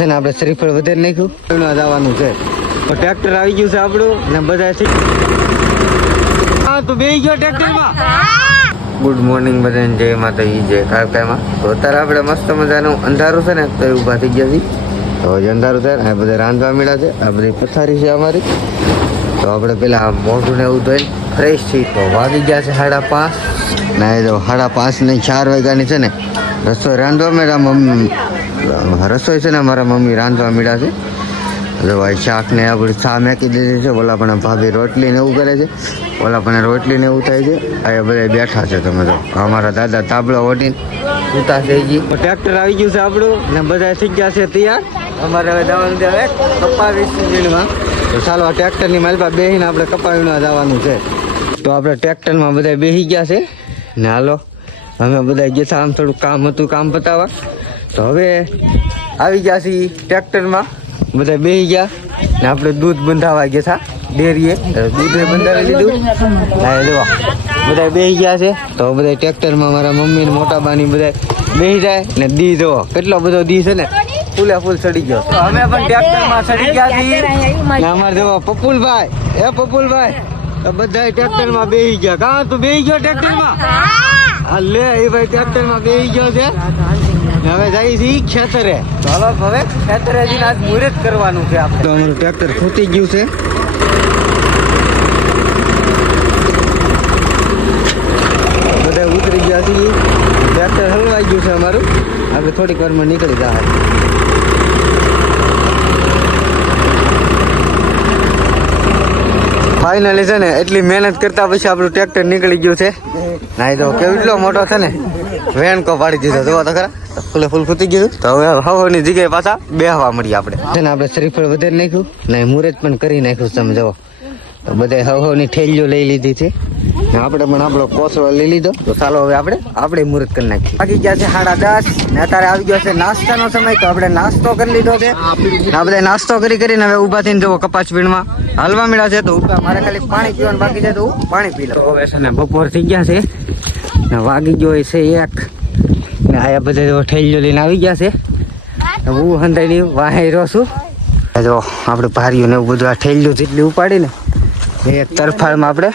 આપણે શ્રીફળ વધારે નાખ્યું જવાનું છે તો ટ્રેક્ટર આવી ગયું છે આપણું ને બધા તો બે ગયો ટ્રેક્ટરમાં. ગુડ મોર્નિંગ બધાને, જય માતાજી, જય કાળકામાં. તો અત્યારે આપણે મસ્ત મજાનું અંધારું છે ને તો એ ઊભા થઈ ગયા છીએ. તો હજી અંધારું થાય આ બધા રાંધવા મળ્યા છે. આ બધી પથારી છે અમારી. તો આપણે પેલા મોઢું ને એવું ધોઈને ફ્રેશ છીએ. તો વાગી ગયા છે 5:30 ને તો 5:30 ને 4 વાગ્યાની છે ને રસોઈ રાંધવા મળ્યા. રસોઈ છે ને મારા મમ્મી રાંધવા મળ્યા છે. જો ભાઈ શાક ને આ બધું ચા મેકી દીધી છે. ઓલા પણ ભાભી રોટલી ને એવું કરે છે. ઓલા પણ રોટલી ને એવું થાય છે. આ બધા બેઠા છે. તમે તો અમારા દાદા તાબલો ઓઢીને ઉતા થઈ ગઈ. ટ્રેક્ટર આવી ગયું છે આપણું ને બધા થઈ ગયા છે તૈયાર. અમારે હવે જવાનું છે હવે કપાવી સીઝનમાં. તો ચાલો આ ટ્રેક્ટરની માલપા બેસીને આપણે કપાવીને જવાનું છે. તો આપણે ટ્રેક્ટરમાં બધા બેસી ગયા છે ને હાલો અમે બધા ગયા આમ થોડું કામ હતું, કામ પતાવવા. તો હવે આવી ગયા છીએ ટ્રેક્ટરમાં, બધા બેસી ગયા ને આપણે દૂધ બંધાવા ગયા હતા ડેરીએ. દૂધે બંધાવી લીધું. બધા બેસી ગયા છે. તો બધા ટ્રેક્ટરમાં મારા મમ્મી ને મોટા બાની બધા બેસી જાય ને દી જોવો કેટલો બધો દી છે ને ફૂલે ફૂલ ચડી ગયો. તો અમે પણ ટ્રેક્ટરમાં ચડી ગયા છીએ ને અમારે જોવો પપુલભાઈ, પપુલભાઈ તો બધા ટ્રેક્ટરમાં બેસી ગયા. કાં તું બેસી ગયો ટ્રેક્ટરમાં? હા લે એ ભાઈ ટ્રેક્ટરમાં બેસી ગયો છે. હવે જાય છે ખેતરે. ચાલો હવે ખેતરે જઈને આજ મુહૂર્ત કરવાનું છે આપણે. તો અમારું ટ્રેક્ટર ખૂટી ગયું છે. બધા ઉતરી ગયા છે. ટ્રેક્ટર હલવાઈ ગયું છે અમારું. આપણે થોડીક વારમાં નીકળી જાય. ફાઇનલી છે ને એટલી મહેનત કરતા પછી આપણું ટ્રેક્ટર નીકળી ગયું છે. નાઈ તો કેટલો મોટો છે ને વેન કો પાડી દીધો. જોવા તો ખરા ફૂલે ફૂલ ખૂટી ગયું. તો હવે હવાની જગ્યાએ પાછા બેહવા મળીએ આપણે. છે ને આપણે શ્રીફળ વધારે નાખ્યું ને મુહૂર્ત પણ કરી નાખ્યું. તમે જુઓ તો બધા હવાની ઠેલીઓ લઈ લીધી છે ને આપણે પણ આપણો કોસળો લઈ લીધો. તો ચાલો હવે આપણે મુહૂર્ત કરી નાખીએ. બાકી ગયા છે 10:30 ને અત્યારે આવી ગયો છે નાસ્તાનો સમય. તો આપણે નાસ્તો કરી લીધો છે. આ બધા નાસ્તો કરીને હવે ઊભા થઈને જુઓ કપાસ વીણમાં હાલવા મળ્યા છે. તો મારે ખાલી પાણી પીવાનું બાકી છે તો હું પાણી પી લઉં. હવે છે ને બપોર થઈ ગયા છે ને વાગી ગયો છે 1 ને આયા બધા ઠેલીઓ લઈને આવી ગયા છે. હું હંધાઈ વાહી રહ્યો છું. જો આપણે ભારીઓ ને એવું બધું આ ઠેલીઓ જેટલી ઉપાડીને એક તરફાળમાં આપણે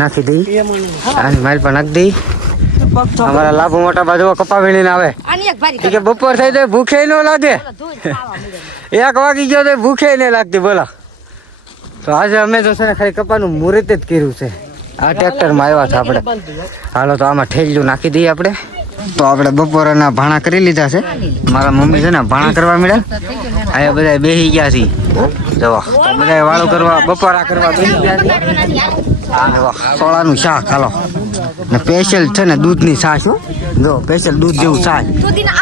નાખી દઈ. આની માલ પણ નાખી દઈ. અમારા લાભો મોટા બાજુ કપા વીણીને આવે કે બપોર થઈ જાય ભૂખે ન લાગે. 1 વાગી ગયો તો ભૂખે નહીં લાગતી બોલા. તો આજે અમે તો છે ને ખાલી કપાનું મુહૂર્ત જ કર્યું છે. આ ટ્રેક્ટરમાં આવ્યા હતા આપણે. હાલો તો આમાં ઠેલીઓ નાખી દઈએ આપણે. તો આપણે બપોરના ભાણા કરી લીધા છે. મારા મમ્મી છે ને ભાણા કરવા મળ્યા. અહીંયા બધા બેસી ગયા છે. જવા તો બધા વાળું કરવા બપોરા કરવા બેસી ગયા છે. સોળાનું શાક હાલો ને સ્પેશિયલ છે ને દૂધની છાશ. જો સ્પેશિયલ દૂધ જેવું છાશ.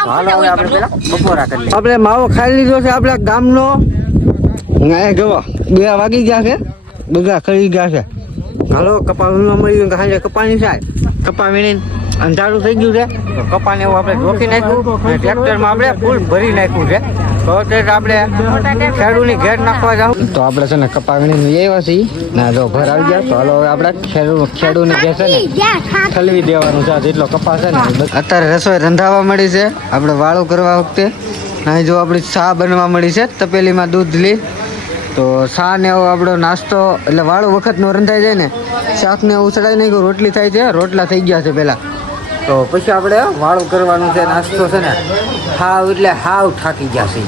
હાલો હવે આપણે પેલા બપોરા કરી. આપણે માવો ખાઈ લીધો છે આપણા ગામનો. જુઓ 2 વાગી ગયા છે. બધા ખરી ગયા છે. હાલો કપા વીણવા મળ્યું સાંજે કપાની થાય. કપા વીણીને અંધારું થઈ ગયું છે. તો કપાને એવું આપણે ઢોકી નાખ્યું અને ટ્રેક્ટરમાં આપણે ફૂલ ભરી નાખ્યું છે. તો અત્યારે આપણે ખેડૂની ઘેર નાખવા જાવ. તો આપણે છે ને કપા વીણીને આવ્યા છીએ ના જો ઘર આવી ગયા. તો હાલો હવે આપણે ખેડૂની ઘેર છે ને ઠલવી દેવાનું છે. જેટલો કપા છે ને અત્યારે રસોઈ રંધાવા મળી છે. આપણે વાળું કરવા વખતે અહીં જો આપણી ચા બનવા મળી છે. તપેલીમાં દૂધ લી. તો ચા ને એવો આપણો નાસ્તો એટલે વાળું વખતનો રંધાઈ જાય ને શાક ને એવું ચડાવી નાખ્યું. રોટલી થાય છે. રોટલા થઈ ગયા છે પહેલાં. તો પછી આપણે વાળું કરવાનું છે. નાસ્તો છે ને હાવ એટલે હાવ થાકી ગયા છે.